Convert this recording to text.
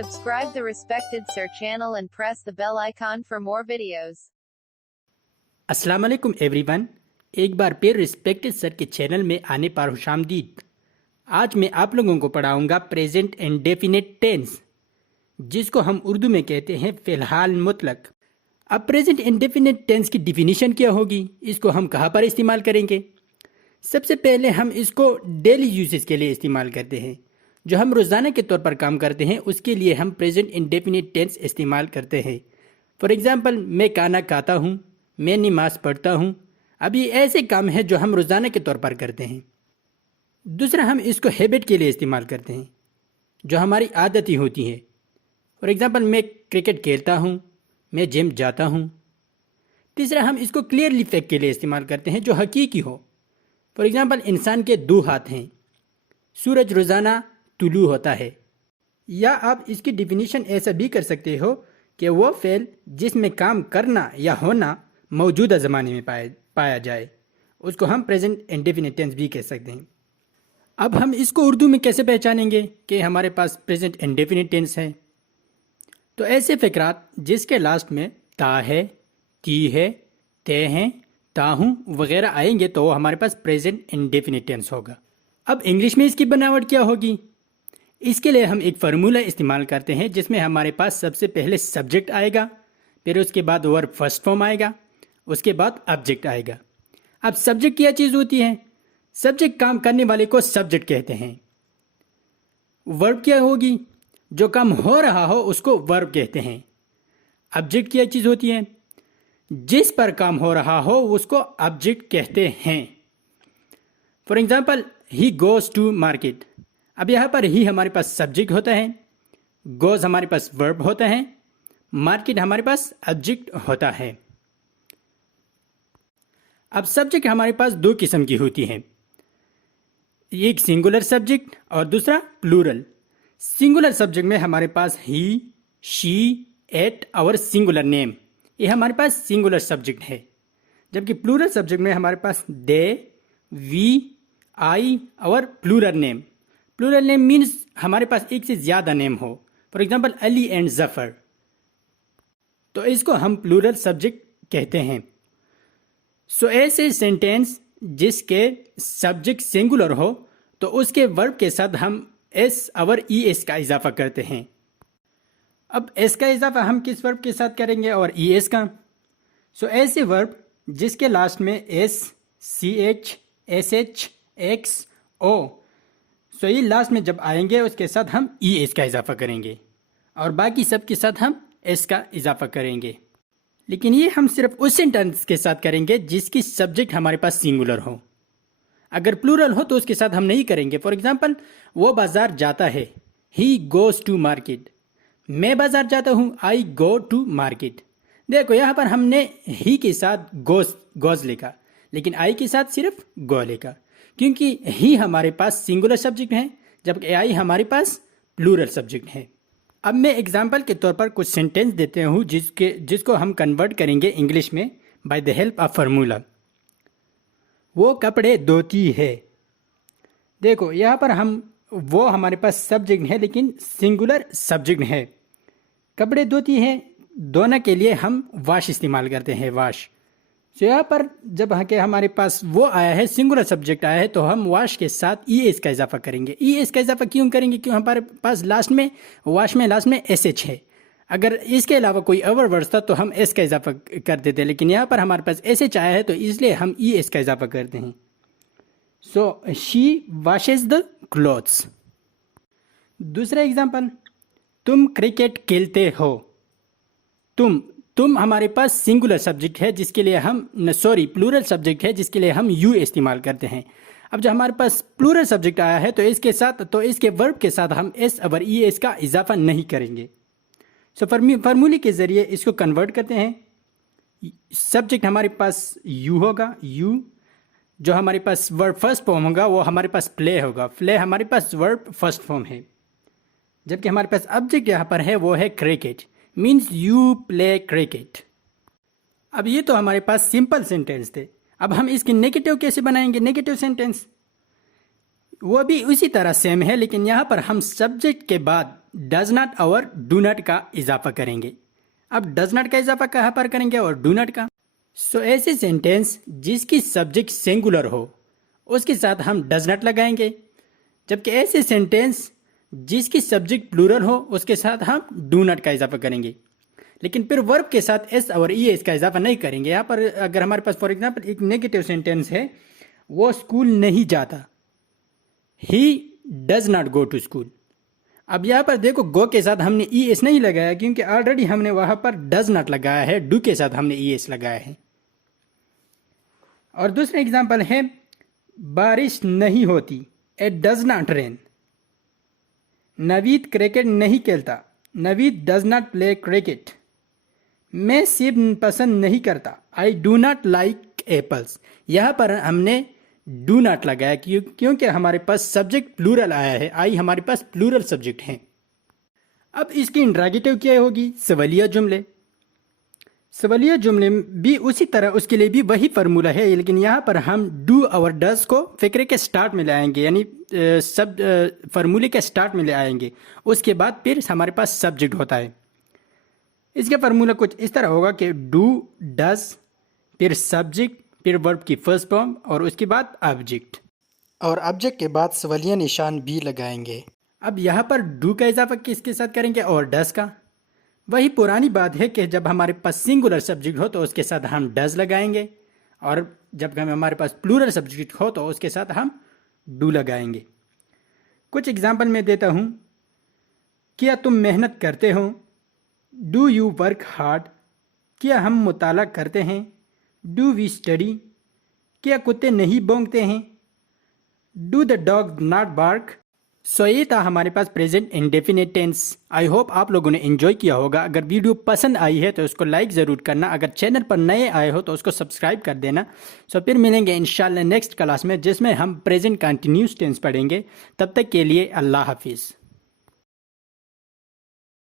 Subscribe the respected Sir channel and press the bell icon for more videos. अस्सलाम वालेकुम everyone, एक बार फिर respected sir के channel में आने पर खुशामदीद। आज मैं आप लोगों को पढ़ाऊंगा प्रेजेंट इंडेफिनिट टेंस, जिसको हम उर्दू में कहते हैं फ़िलहाल मुतलक। अब प्रेजेंट इंडेफिनिट टेंस की डिफिनीशन क्या होगी, इसको हम कहाँ पर इस्तेमाल करेंगे? सबसे पहले हम इसको डेली यूजेस के लिए इस्तेमाल करते हैं। जो हम रोज़ाना के तौर पर काम करते हैं उसके लिए हम प्रेजेंट इंडेफिनिट टेंस इस्तेमाल करते हैं। फॉर एग्ज़ाम्पल, मैं खाना खाता हूँ, मैं नमाज़ पढ़ता हूँ। अब ये ऐसे काम हैं जो हम रोज़ाना के तौर पर करते हैं। दूसरा, हम इसको हैबिट के लिए इस्तेमाल करते हैं, जो हमारी आदत ही होती है। फॉर एग्ज़ाम्पल, मैं क्रिकेट खेलता हूँ, मैं जिम जाता हूँ। तीसरा, हम इसको क्लियरली फैक्ट के लिए इस्तेमाल करते हैं, जो हकीकी हो। फॉर एग्ज़ाम्पल, इंसान के 2 हाथ हैं, सूरज रोज़ाना तुलू होता है। या आप इसकी डिफिनीशन ऐसा भी कर सकते हो कि वो फ़ेल जिसमें काम करना या होना मौजूदा ज़माने में पाया जाए, उसको हम प्रेजेंट इंडेफिनिट टेंस भी कह सकते हैं। अब हम इसको उर्दू में कैसे पहचानेंगे कि हमारे पास प्रेजेंट इंडेफिनिट टेंस है? तो ऐसे फ़िक्रात जिसके लास्ट में ता है, ती है, ते हैं, ताहूँ वगैरह आएंगे तो वो हमारे पास प्रेजेंट इंडेफिनिट टेंस होगा। अब इंग्लिश में इसकी बनावट क्या होगी? इसके लिए हम एक फार्मूला इस्तेमाल करते हैं, जिसमें हमारे पास सबसे पहले सब्जेक्ट आएगा, फिर उसके बाद वर्ब फर्स्ट फॉर्म आएगा, उसके बाद ऑब्जेक्ट आएगा। अब सब्जेक्ट क्या चीज़ होती है? सब्जेक्ट काम करने वाले को सब्जेक्ट कहते हैं। वर्ब क्या होगी? जो काम हो रहा हो उसको वर्ब कहते हैं। ऑब्जेक्ट क्या चीज़ होती है? जिस पर काम हो रहा हो उसको ऑब्जेक्ट कहते हैं। For example, he goes to market. अब यहाँ पर ही हमारे पास सब्जेक्ट होता है, गोज़ हमारे पास वर्ब होता है, मार्केट हमारे पास ऑब्जेक्ट होता है। अब सब्जेक्ट हमारे पास 2 किस्म की होती हैं, एक सिंगुलर सब्जेक्ट और दूसरा प्लूरल। सिंगुलर सब्जेक्ट में हमारे पास ही, शी, एट और सिंगुलर नेम, ये हमारे पास सिंगुलर सब्जेक्ट है। जबकि प्लूरल सब्जेक्ट में हमारे पास दे, वी, आई और plural name. Plural name means हमारे पास एक से ज़्यादा नेम हो। For example, Ali and Zafar, तो इसको हम प्लूरल सब्जेक्ट कहते हैं। सो ऐसे सेंटेंस जिसके सब्जेक्ट सिंगुलर हो तो उसके वर्ब के साथ हम एस और ई एस का इजाफा करते हैं। अब एस का इजाफा हम किस वर्ब के साथ करेंगे और ई एस का? सो ऐसे वर्ब जिसके लास्ट में S, C H, S H, X, O, so ये लास्ट में जब आएंगे उसके साथ हम ई एस का इजाफा करेंगे और बाकी सब के साथ हम एस का इजाफा करेंगे। लेकिन ये हम सिर्फ उस सेंटेंस के साथ करेंगे जिसकी सब्जेक्ट हमारे पास सिंगुलर हो। अगर प्लूरल हो तो उसके साथ हम नहीं करेंगे। फॉर एग्जाम्पल, वो बाजार जाता है, ही गोज़ टू मार्केट। मैं बाजार जाता हूँ, आई गो टू मार्केट। देखो यहाँ पर हमने ही के साथ गोज़ लिखा, लेकिन आई के साथ सिर्फ गो लिखा, क्योंकि ही हमारे पास सिंगुलर सब्जेक्ट है जबकि आई हमारे पास प्लूरल सब्जेक्ट है। अब मैं एग्जाम्पल के तौर पर कुछ सेंटेंस देते हूँ जिसको हम कन्वर्ट करेंगे इंग्लिश में by the help of formula. वो कपड़े धोती है। देखो यहाँ पर वो हमारे पास सब्जेक्ट है लेकिन सिंगुलर सब्जेक्ट है। कपड़े धोती है, धोने के लिए हम वाश इस्तेमाल करते हैं, वाश। तो यहाँ पर जब हमारे पास वो आया है, सिंगुलर सब्जेक्ट आया है, तो हम वाश के साथ ई एस का इजाफा करेंगे। ई एस का इजाफा क्यों करेंगे? क्यों हमारे पास लास्ट में वाश में लास्ट में एस एच है। अगर इसके अलावा कोई अवर वर्ड्स था तो हम एस का इजाफा कर देते, लेकिन यहाँ पर हमारे पास एस एच आया है तो इसलिए हम ई एस का इजाफा करते हैं। So she washes the clothes. दूसरा एग्जाम्पल, तुम क्रिकेट खेलते हो। तुम हमारे पास सिंगुलर सब्जेक्ट है जिसके लिए प्लूरल सब्जेक्ट है जिसके लिए हम यू इस्तेमाल करते हैं। अब जो हमारे पास प्लूरल सब्जेक्ट आया है तो इसके वर्ब के साथ हम एस और ई एस का इजाफा नहीं करेंगे। सो फार्मूले के ज़रिए इसको कन्वर्ट करते हैं। सब्जेक्ट हमारे पास यू होगा, यू। जो हमारे पास वर्ब फर्स्ट फॉर्म होगा वो हमारे पास प्ले होगा, प्ले हमारे पास वर्ब फर्स्ट फॉर्म है। जबकि हमारे पास ऑब्जेक्ट यहाँ पर है वो है cricket, means you play cricket. अब ये तो हमारे पास सिंपल सेंटेंस थे। अब हम इसकी नेगेटिव कैसे बनाएंगे? नेगेटिव सेंटेंस वो भी उसी तरह सेम है, लेकिन यहाँ पर हम सब्जेक्ट के बाद डज नॉट और डू नॉट का इजाफा करेंगे। अब डज नॉट का इजाफा कहाँ पर करेंगे और डू नॉट का। सो ऐसे सेंटेंस जिसकी सब्जेक्ट सिंगुलर हो उसके साथ हम डज नॉट लगाएंगे, जबकि ऐसे सेंटेंस जिसकी सब्जेक्ट प्लूरल हो उसके साथ हम डू नॉट का इजाफा करेंगे। लेकिन फिर वर्ब के साथ एस और ई एस का इजाफा नहीं करेंगे। यहाँ पर अगर हमारे पास फॉर एग्जांपल एक नेगेटिव सेंटेंस है, वो स्कूल नहीं जाता, he does not go to school. अब यहाँ पर देखो गो के साथ हमने ई एस नहीं लगाया क्योंकि ऑलरेडी हमने वहाँ पर डज नॉट लगाया है, डू के साथ हमने ई एस लगाया है। और दूसरा एग्जाम्पल है बारिश नहीं होती, it does not rain. Naveed cricket नहीं खेलता, Naveed does not play cricket. मैं सेब पसंद नहीं करता, I do not like apples. यहाँ पर हमने डू नॉट लगाया क्योंकि हमारे पास सब्जेक्ट प्लूरल आया है, आई हमारे पास प्लूरल सब्जेक्ट हैं। अब इसकी इंट्रागेटिव क्या होगी, सवालिया जुमले। सवालिया जुमले भी उसी तरह उसके लिए भी वही फार्मूला है, लेकिन यहाँ पर हम डू और डज को फिक्रे के स्टार्ट में ले आएंगे, यानी सब फार्मूले के स्टार्ट में ले आएंगे। उसके बाद फिर हमारे पास सब्जेक्ट होता है। इसका फार्मूला कुछ इस तरह होगा कि डू डज फिर सब्जेक्ट फिर वर्ब की फर्स्ट फॉर्म और उसके बाद ऑब्जेक्ट, और ऑब्जेक्ट के बाद सवालिया निशान भी लगाएंगे। अब यहाँ पर डू का इजाफा किसके साथ करेंगे और डज का। वही पुरानी बात है कि जब हमारे पास सिंगुलर सब्जेक्ट हो तो उसके साथ हम डज लगाएंगे, और जब हमारे पास प्लूरल सब्जेक्ट हो तो उसके साथ हम डू लगाएंगे। कुछ एग्जाम्पल मैं देता हूँ। क्या तुम मेहनत करते हो, डू यू वर्क हार्ड। क्या हम मुताला करते हैं, डू वी स्टडी। क्या कुत्ते नहीं भौंकते हैं, do the dog not bark. So ये था हमारे पास present indefinite tense. I hope आप लोगों ने एंजॉय किया होगा। अगर वीडियो पसंद आई है तो उसको लाइक ज़रूर करना, अगर चैनल पर नए आए हो तो उसको सब्सक्राइब कर देना। सो फिर मिलेंगे इंशाल्लाह नेक्स्ट क्लास में, जिसमें हम प्रेजेंट कंटिन्यूस टेंस पढ़ेंगे। तब तक के लिए अल्लाह हाफिज़।